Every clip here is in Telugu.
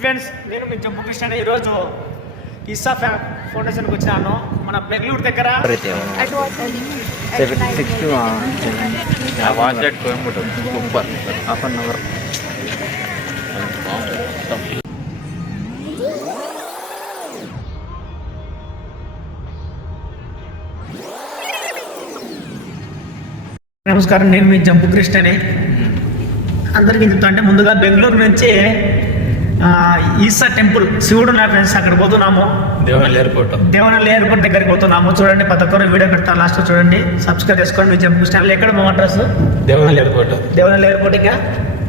ఫ్రెండ్స్, నేను మీ జంపు కృష్ణ. ఈరోజు ఈసా ఫౌండేషన్కి వచ్చినాను. మన బెంగళూరు దగ్గర హాఫ్ అన్ అవర్. నమస్కారం, నేను మీ జంపు కృష్ణని. అందరికీ చెప్తా అంటే ముందుగా బెంగళూరు నుంచి ఈసా టెంపుల్ శివుడు నా ఫ్రెండ్స్ అక్కడ పోతున్నాము. దేవనహల్లి ఎయిర్పోర్ట్ దగ్గరికి పోతున్నాము. చూడండి, ప్రతి ఒక్కరు వీడియో పెడతాను, లాస్ట్ చూడండి, సబ్స్క్రైబ్ చేసుకోండి. మీ జంపు కృష్ణ ఎక్కడ మా అడ్రస్ దేవనహల్లి ఎయిర్పోర్ట్. ఇంకా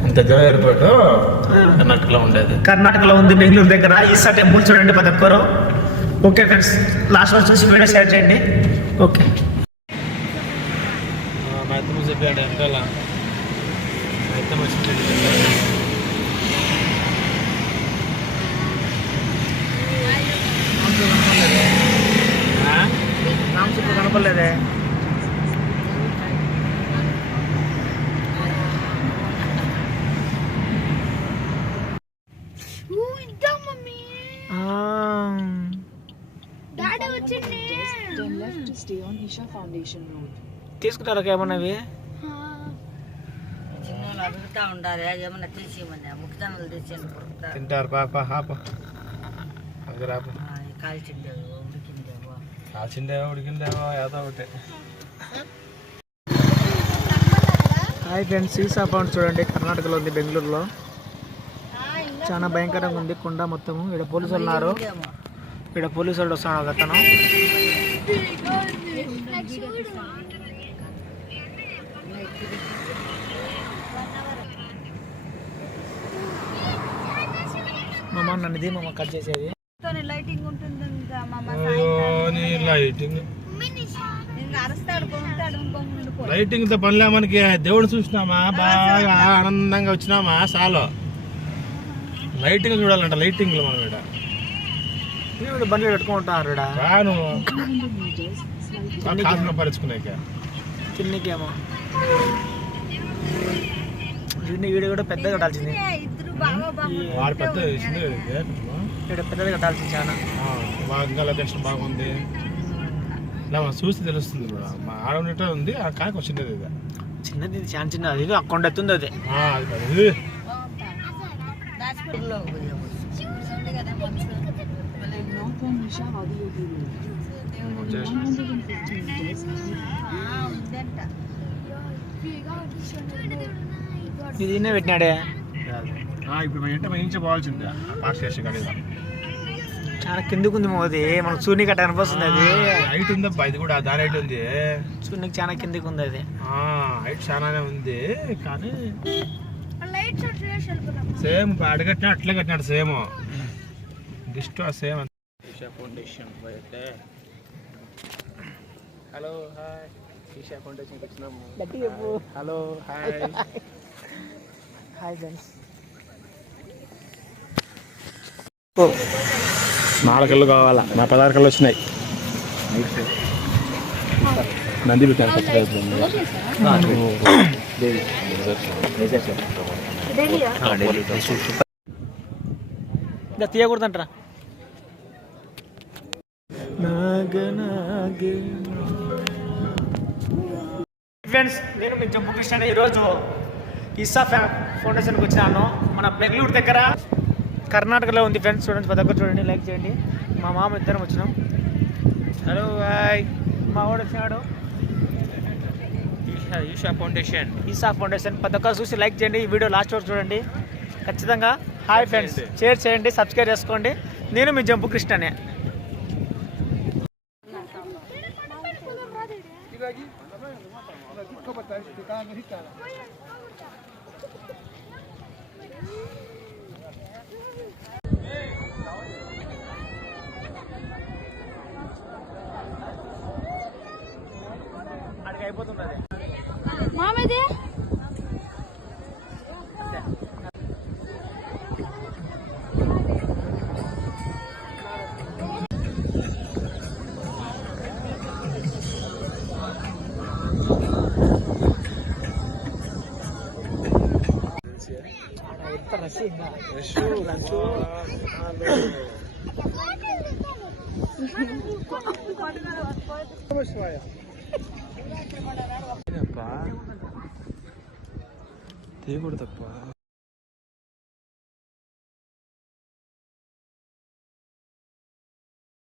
అంత ఎయిర్పోర్ట్ కర్ణాటకలో ఉంది, బెంగళూరు దగ్గర ఈసా టెంపుల్. చూడండి ప్రతి ఒక్కరు. ఓకే ఫ్రెండ్స్, లాస్ట్ రోజు చూసి వీడియో షేర్ చేయండి. ఓకే. కనపడలేదే. తీసుకుంటారా ఏమన్నవి? అడుగుతా ఉండాలి, ఏమన్నా తీసి ముఖ్యతలు తెచ్చి తింటారు పాప. కాల్చిండేవో ఉడికిండేవో ఏదో ఒకటి. హాయ్ ఫ్రెండ్స్, ఈసా ఫౌండ్ చూడండి, కర్ణాటకలో ఉంది, బెంగళూరులో. చాలా భయంకరంగా ఉంది కొండ మొత్తము. ఇక్కడ పోలీసులు ఉన్నారు. ఇక్కడ పోలీసు వాళ్ళు వస్తున్నాడు అతను. మామ నన్నుది మామ కట్ చేసేది. లైటింగ్ ఉంటుంది, లైటింగ్ తో పనిలే మనకి. దేవుడు చూసినామా, బాగా ఆనందంగా వచ్చినామా, చాలు. లైటింగ్ చూడాలంట. లైటింగ్ లో మనం ఇక్కడ బండి పెట్టుకుంటారు. రాను కాసులు పరుచుకున్నాక తిన్నికేమో వీడియో కూడా పెద్దగా కట్టాల్సింది. వాడు పెద్ద ఇక్కడ పెద్దగా కట్టాల్సింది. చాలా బాగా లొకేషన్ బాగుంది. ఇలా మనం చూస్తే తెలుస్తుంది కూడా. మా ఆడవునట్టే ఉంది. ఆ కాక వచ్చింది చిన్నది, చాలా చిన్నది. అది అకౌంట్ ఎత్తుంది. అదే ఇది పెట్టినాడే. ఇప్పుడు మన ఇంటి మంచి పోవాల్సిందే. పాస్ చేసే కడేదా చాలా కిందికి ఉంది మోది. మనకు సూర్యుని కట్ట అనిపిస్తుంది. అది హైట్ ఉందబ్బా. ఇది కూడా దాని హైట్ ఉంది. సూర్యునికి చాలా కిందికి ఉంది. అది హైట్ చాలానే ఉంది. కానీ సేమ్ అడగట్టినా అట్లే కట్టినాడు. సేమ్ డిస్ట్ సేమ్. ఈషా ఫౌండేషన్ అయితే హలో హాయ్. ఈషా ఫౌండేషన్కి వచ్చినాము. Hello hi. Hi friends. 4 కళ్ళు కావాలా? నా 16 కళ్ళు వచ్చినాయి. నంది పెట్టాను. తీయకూడదంటారా? ఫ్రెండ్స్, నేను మీ జంపు కృష్ణ. ఈరోజు ఈసా ఫౌండేషన్కి వచ్చినాను. మన బెంగళూరు దగ్గర కర్ణాటకలో ఉంది ఫ్రెండ్స్. చూడండి, ప్రతి ఒక్కరు చూడండి, లైక్ చేయండి. మా మామ ఇద్దరం వచ్చినాం. Hello hi. మా వాడు వచ్చినాడు. ఈషా ఫౌండేషన్ ప్రతి ఒక్కరు చూసి లైక్ చేయండి. ఈ వీడియో లాస్ట్ వరకు చూడండి ఖచ్చితంగా. హాయ్ ఫ్రెండ్స్, షేర్ చేయండి, సబ్స్క్రైబ్ చేసుకోండి. నేను మీ జంపు కృష్ణనే. అడిగి అయిపోతున్నది మామది. తీయకూడదప్ప